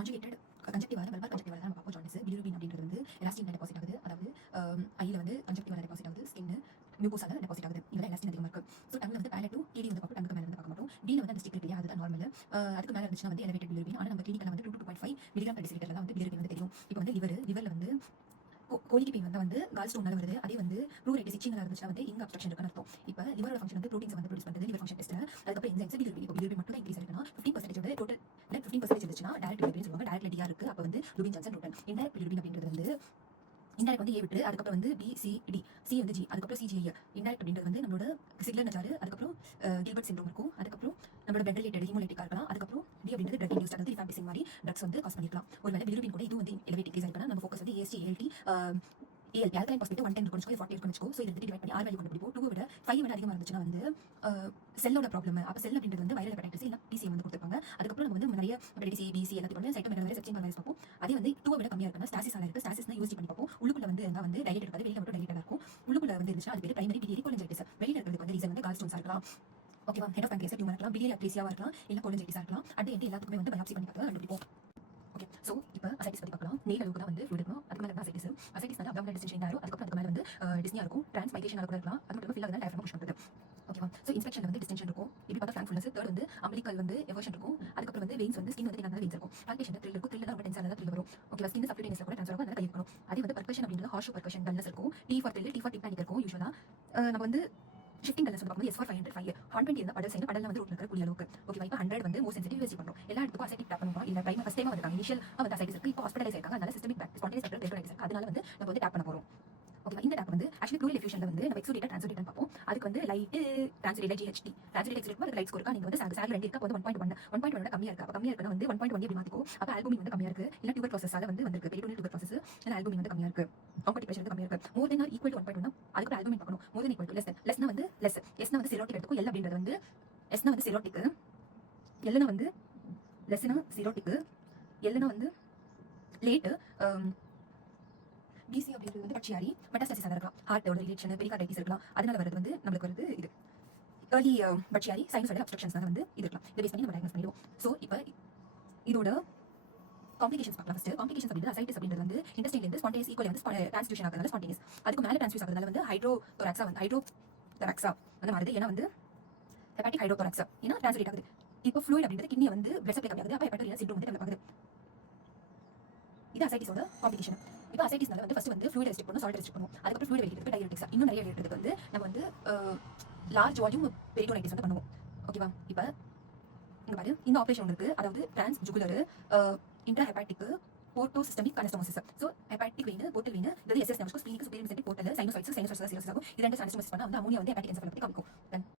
Conjugated கன்ஜெக்டிவான பல்பார் கன்ஜெக்டிவால நம்ம பார்ப்போம் jaundice. Bilirubin அப்படின்றது வந்து எலாஸ்டின் டெபாசிட் ஆகுது. அதாவது ஐல வந்து கன்ஜெக்டிவால டெபாசிட் ஆகுது, ஸ்கின் மியூகோசால டெபாசிட் ஆகுது. இதுல எலாஸ்டின் அதிகமாக இருக்கு. ஸோ டங்ல வந்து பேலட் டு டிடி வந்து பார்ப்போம், டங்கு மேலே வந்து பார்க்க மாட்டோம். டில வந்து டிஸ்ட்ரிக்ட் இல்லையா, அதுதான் நார்மல். அதுக்கு மேலே இருந்துச்சுன்னா வந்து எலவேட்டட் பிலிரூபின். ஆனால் நம்ம கிளினிக்கல வந்து 2 to 2.5 மில்லிகிராம் per deciliter தான் வந்து பிலிரூபின் வந்து தெரியும். இப்போ வந்து லிவர்ல வந்து கோழிக்கு பெயின் வந்து கால் ஸ்டோனால வருது. அதே வந்து ப்ரூரைட்டிஸ் இச்சிங்ல இருந்துச்சுன்னா வந்து இங்க அப்ஸ்ட்ரக்ஷன் இருக்குன்னு அர்த்தம். இப்போ லிவரோட ஃபங்க்ஷன் வந்து ப்ரோட்டீன்ஸ் வந்து ப்ரொடியூஸ் பண்ணுது லிவர் ஃபங்க்ஷன் டெஸ்ட்ல. அதுக்கப்புறம் என்சைம்ஸ் பிலிரூபின். இப்போ பிலிரூபின் மட்டும் தான் இன்க்ரீஸ் ஆயிருக்குன்னா 15% வந்து டோட்டல் 15% இருந்துச்சுன்னா டைரக்ட் பிலிரூபின் சொல்லுவாங்க. டைரக்ட் டிஆர் இருக்கு. அப்போ வந்து Lupin Johnson rotten. Indirect bilirubin அப்படின்றது வந்து இன்டைரக்ட் வந்து ஏ விட்டு அதுக்கப்புறம் வந்து பி சி டி, சி வந்து ஜி, அதுக்கப்புறம் சிஜிஐ. இன்டைரக்ட் அப்படின்றது வந்து நம்மளோட சிக்லர் நஜாரு, அதுக்கப்புறம் கில்பர்ட் சிண்ட்ரோம் இருக்கும், அதுக்கப்புறம் நம்மளோட பெட்ரிலேட்டட் ஹீமோலைட்டிக்கா இருக்கலாம். அதுக்கப்புறம் டி அப்படின்றது ட்ரக் இன்டியூஸ்ட், அதாவது ரிஃபாம்பிசிங் மாதிரி ட்ரக்ஸ் வந்து காஸ் பண்ணிருக்கலாம். ஒருவேளை பிலிரூபின் கூட இது வந்து எலிவேட் இன்க்ரீஸ் ஆயிருக்குன்னா நம்ம ஃபோக்கஸ் வந்து AST ALT ALP alkaline phosphate 110 இருக்கும், 40 இருக்குன்னு வச்சுக்கோ. ஸோ இது டிவைட் பண்ணி ஆர் வேல்யூ கண்டுபிடிப்போம். 2 விட 5 விட அதிகமாக இருந்துச்சுன்னா வந்து செல்லோட ப்ராப்ளம். அப்போ செல் அப்படின்றது வந்து வைரல் ஹெப்படைட்டிஸ் இல்லை பிசிஎம் வந்து கொடுத்துருப்பாங்க. அதுக்கப்புறம் நம்ம வந்து நிறைய ஹெப்படைட்டிஸ் ஏ பிசி எல்லாத்தையும் வந்து சைட்டோமெகாலரி செப்டிக் வைரஸ் பார்ப்போம். அதே வந்து 2 விட கம்மியாக இருக்குன்னா ஸ்டாசிஸால இருக்கு. ஸ்டாசிஸ்னா யூஸ் பண்ணி பார்ப்போம். உள்ளுக்குள்ள வந்து இருந்தால் வந்து டைலேட் இருக்காது, வெளியில மட்டும் டைலேட்டடாக இருக்கும். உள்ளுக்குள்ள வந்து இருந்துச்சுன்னா அது பேர் பிரைமரி பிலியரி கோலின்ஜைட்டிஸ். வெளியில இருக்கிறதுக்கு வந்து ரீசன் வந்து கால் ஸ்டோன்ஸாக இருக்கலாம். ஓகேவா, ஹெட் ஆஃப் பேங்க்ரியாஸ் டியூமர் இருக்கலாம், பிலியரி அட்ரீசியாவாக இருக்கலாம், இல்லை கோலின்ஜைட்டிஸாக இருக்கலாம். அது எந்த எல்லாத்துக்குமே வந்து பயாப்சி பண்ணி பார்த்தா கண்டுபிடிப்போம். ஓகே, ஸோ இப்போ அசைட்டிஸ் பற்றி பார்க்கலாம். நெயில் அளவுக்கு தான் வந்து ஃப்ளூயிட் இருக்கும். அதுக்கு மேலே அசைட்டிஸ் வந்து அப்டாமினல் டிஸ்டன்ஷன் ஆகும். அதுக்கப்புறம் அதுக்கு மேலே வந்து டிஸ்னியா இருக்கும், டிரான்ஸ் மைக்ரேஷன் கூட இருக்கலாம். அது மட்டும் ஃபில் ஆகுது டயஃப்ராம் புஷ் பண்ணுறது. ஓகேவா, ஸோ இன்ஸ்பெக்ஷனில் வந்து டிஸ்டன்ஷன் இருக்கும். இப்படி பார்த்தா ஃப்ராங்க்ஃபுல்னஸ். தேர்ட் வந்து அம்பிளிக்கல் வந்து எவர்ஷன் இருக்கும். அதுக்கப்புறம் வந்து வெயின்ஸ் வந்து ஸ்கின் வந்து நல்லா வெயின்ஸ் இருக்கும். பால்பேஷன் த்ரில் இருக்கும். த்ரில் தான் ரொம்ப டென்ஸாக த்ரில் வரும். ஓகேவா, ஸ்கின் சப்டியூட்டேனியஸ்ல கூட ட்ரான்ஸ்ஃபர் ஆகும், அதனால கை இருக்கணும். அதே வந்து பர்கஷன் அப்படின்றது ஹார்ஷ் பர்கஷன் டல்னஸ் இருக்கும். T for thrill, T for tip இருக்கும். யூஸ்வலாக நம்ம வந்து ஷிஃப்டிங் டல்னஸ் வந்து பார்க்கும்போது S for 505 120 இருந்தால் படல் செய்யணும். படலில் வந்து ரூட்ல இருக்கிற கூடிய அளவுக்கு. ஓகேவா, இப்போ 100 வந்து மோர் சென்சிட்டிவ் யூஸ் பண்ணுறோம். எல்லா இடத்துக்கும் அசைட்டிக் டேப் பண்ணுவோம். இல்லை டைம் ஃபஸ்ட் டைம் வந்திருக்காங்க, இனிஷியல் வந்து அசைட்டிஸ் இருக்குது, இப்போ ஹாஸ்பிட்டலைஸ் இருக்காங்க, அதனால சிஸ்டமிக் ஸ்பான்டேனியஸ் பெரிகார்டைட்டிஸ் இருக்குது. அதனால வந்து நம்ம வந்து டேப் பண்ண போகிறோம். ஓகேவா, இந்த டேப் வந்து ஆக்சுவலி ப்ளூரல் எஃப்யூஷன்ல வந்து நம்ம எக்ஸோடேட்டா ட்ரான்ஸ்லேட் பார்ப்போம். அதுக்கு வந்து லைட் ட்ரான்ஸ்லேட் ஜிஹெச்டி ட்ரான்ஸ்லேட் எக்ஸ்லேட் அதுக்கு லைட் ஸ்கோர் இருக்கா. நீங்கள் வந்து சால் ரெண்டு இருக்கா, வந்து 1.1 கம்மியாக இருக்கா. அப்போ கம்மியாக இருக்குன்னா வந்து 1.1 எப்படி மாற்றிக்கும். அப்போ ஆல்புமின் வந்து கம்மியாக இருக்குது. இல்லை டியூபர் ப்ராசஸால வந்து வந்திருக்கு, பெரிட்டோனியல் டியூபர் ப்ராசஸ். இல்லை ஆல்புமின் வந்து கம்மியாக இருக்குது, ஆங்கோட்டிக் ப்ரெஷர் வந்து கம்மியாக இருக்குது. மோர் தென் ஆர் ஈக்குவல் டு 1.1 அதுக்கு ஆல்புமின் பார்க்கணும். மோர் தென் ஈக்குவல் டு லெஸ்னா வந்து லெஸ். எஸ்னா வந்து சிரோட்டிக் எடுத்துக்கும். எல் அப்படின்றது வந்து எஸ்னா வந்து சிரோட்டிக்கு, எல்லுனா வந்து லெஸ்னா சிரோட்டிக்கு, எல்லுனா வந்து லேட்டு. பிசி அப்படின்றது வந்து பட்சியாரி மெட்டாஸ்டாசிஸாக இருக்கலாம். ஹார்ட்டோட ரிலேஷன் பெரிகார்டைட்டிஸ் இருக்கலாம். அதனால வரது வந்து நம்மளுக்கு வருது இது ஏர்லி பட்சியாரி சைனஸோட அப்ஸ்ட்ரக்ஷன்ஸ்னால வந்து இது இருக்கலாம். இதை பேஸ் பண்ணி நம்ம டயக்னோஸ் பண்ணிடுவோம். ஸோ இப்போ இதோட காம்ப்ளிகேஷன்ஸ் பார்க்கலாம். ஃபர்ஸ்ட் காம்ப்ளிகேஷன்ஸ் அப்படின்றது அசைட்டிஸ் அப்படின்றது வந்து இன்டெஸ்டைன்லேருந்து ஸ்பான்டேனியஸ் ஈக்குவலி வந்து டிரான்ஸ்டியூஷன் ஆகிறதுனால ஸ்பான்டேனியஸ். அதுக்கு மேலே டிரான்ஸ்டியூஸ் ஆகிறதுனால வந்து ஹைட்ரோதொராக்ஸா வந்து மாறுது. ஏன்னா வந்து ஹெப்பாட்டிக் ஹைட்ரோதொராக்ஸா ஏன்னா டிரான்ஸ்லேட் ஆகுது. இப்போ ஃப்ளூயிட் அப்படின்றது கிட்னி வந்து பிளட் சப்ளை கம்மியாகுது. அப்போ ஹெப்பாட்டோரியா சிண்ட்ரோம் வந்து டெவலப் ஆகுது. இது அசைட்டிஸோட காம்ப்ளிகேஷன். இப்போ அசைட்டிஸ்னால வந்து ஃபர்ஸ்ட் வந்து ஃப்ளூயிட் ரெஸ்ட்ரிக்ட் பண்ணும், சால்ட் ரெஸ்ட்ரிக்ட் பண்ணும். அதுக்கப்புறம் ஃப்ளூயிட் வெளியிடுறதுக்கு டையூரெட்டிக்ஸா இன்னும் நிறைய வெளியிடுறதுக்கு வந்து நம்ம வந்து லார்ஜ் வால்யூம் பெரிட்டோனைட்டிஸ் வந்து பண்ணுவோம். ஓகேவா, இப்போ இங்க பாரு இந்த ஆப்ரேஷன் ஒன்று இருக்குது. அதாவது transjugular intrahepatic portosystemic anastomosis. So hepatic vein, portal vein, இது எஸ்எஸ் நமக்கு ஸ்பிளீனிக் சுப்பீரியர் போர்ட்டல் சைனோசைட்ஸ் ஆகும். இது ரெண்டு அனஸ்டோமோசிஸ் பண்ணால் வந்து அமோனியா வந்து ஹெப்பாட்டிக் என்செஃபாலோபதி காமிக்கும்.